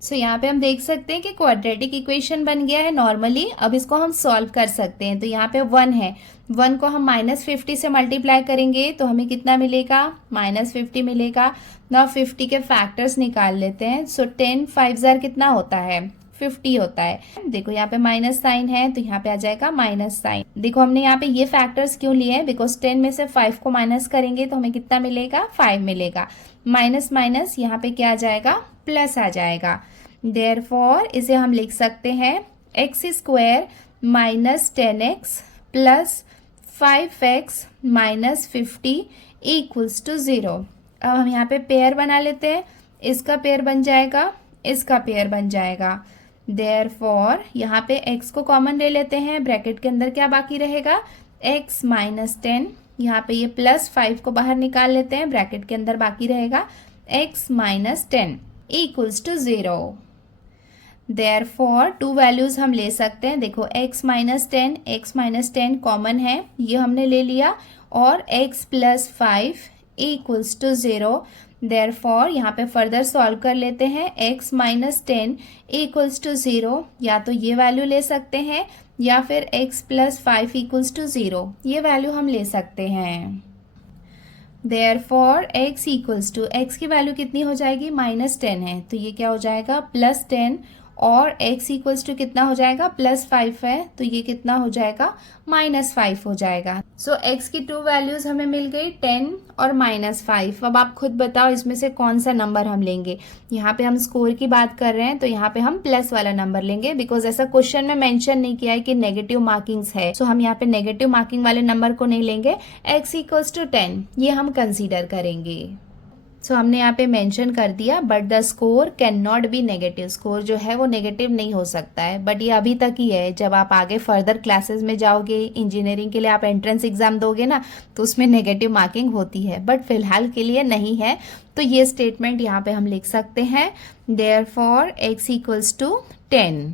So यहाँ पे हम देख सकते हैं कि क्वाड्रेटिक इक्वेशन बन गया है नॉर्मली। अब इसको हम सॉल्व कर सकते हैं। तो यहाँ पे 1 है, 1 को हम -50 से मल्टीप्लाई करेंगे तो हमें कितना मिलेगा, -50 मिलेगा। ना 50 के फैक्टर्स निकाल लेते हैं। सो 10 5 जार कितना होता है, 50 होता है। देखो यहाँ पे माइनस साइन है तो यहाँ पे आ जाएगा माइनस साइन। देखो हमने यहाँ पे ये फैक्टर्स क्यों लिए हैं, बिकॉज 10 में से 5 को माइनस करेंगे तो हमें कितना मिलेगा, 5 मिलेगा। माइनस माइनस यहाँ पे क्या आ जाएगा, प्लस आ जाएगा। देयरफॉर इसे हम लिख सकते हैं x² minus 10x plus 5x minus 50 equals to 0। अब हम यहाँ पे पेयर बना लेते हैं। इसका पेयर बन जाएगा, इसका पेयर बन जाएगा। देयरफॉर यहाँ पे x को कॉमन ले लेते हैं। ब्रैकेट के अंदर क्या बाकी रहेगा, x माइनस 10। यहाँ पे ये प्लस 5 को बाहर निकाल लेते हैं। ब्रैकेट के अंदर बाकी रहेगा x minus 10 equals to 0। Therefore two values हम ले सकते हैं। देखो x माइनस 10 कॉमन है, ये हमने ले लिया, और x plus 5 equals to 0। Therefore यहाँ पे फर्दर सॉल्व कर लेते हैं। x माइनस 10 इक्वल्स टू 0, या तो ये वैल्यू ले सकते हैं या फिर x प्लस 5 इक्वल्स टू 0, ये वैल्यू हम ले सकते हैं। Therefore x equals to, x की वैल्यू कितनी हो जाएगी, -10 है तो ये क्या हो जाएगा, +10, और x इक्वल्स टू कितना हो जाएगा, +5 है तो ये कितना हो जाएगा, -5 हो जाएगा। सो x की टू वैल्यूज हमें मिल गई, 10 और -5। अब आप खुद बताओ इसमें से कौन सा नंबर हम लेंगे। यहाँ पे हम स्कोर की बात कर रहे हैं तो यहाँ पे हम प्लस वाला नंबर लेंगे, बिकॉज ऐसा क्वेश्चन में मेंशन नहीं किया है कि नेगेटिव मार्किंग्स है। सो हम यहाँ पे नेगेटिव मार्किंग वाले नंबर को नहीं लेंगे। x इक्वल्स टू 10 ये हम कंसीडर करेंगे। सो हमने यहाँ पे मेंशन कर दिया, but the score can not be negative. Score जो है वो नेगेटिव नहीं हो सकता है, बट ये अभी तक ही है। जब आप आगे फर्दर क्लासेस में जाओगे, इंजीनियरिंग के लिए आप एंट्रेंस एग्जाम दोगे ना, तो उसमें नेगेटिव मार्किंग होती है, बट फिलहाल के लिए नहीं है। तो ये स्टेटमेंट यहाँ पे हम लिख सकते हैं, देयरफॉर x इक्वल्स टू 10।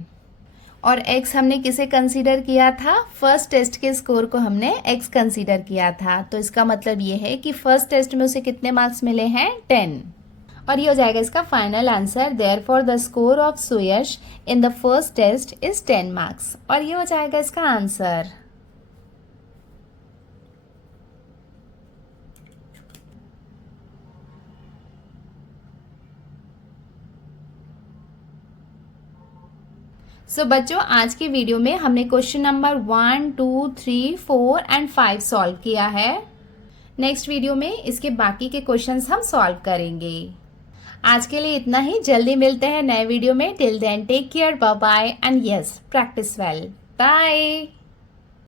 और x हमने किसे कंसीडर किया था, फर्स्ट टेस्ट के स्कोर को हमने x कंसीडर किया था। तो इसका मतलब ये है कि फर्स्ट टेस्ट में उसे कितने मार्क्स मिले हैं, 10। और ये हो जाएगा इसका final answer. Therefore the score of Suyash in the first test is 10 marks. और ये हो जाएगा इसका आंसर। सो बच्चों, आज की वीडियो में हमने क्वेश्चन नंबर 1, 2, 3, 4 एंड 5 सॉल्व किया है। नेक्स्ट वीडियो में इसके बाकी के क्वेश्चंस हम सॉल्व करेंगे। आज के लिए इतना ही, जल्दी मिलते हैं नए वीडियो में। Till then take care, bye bye and yes, practice well, bye.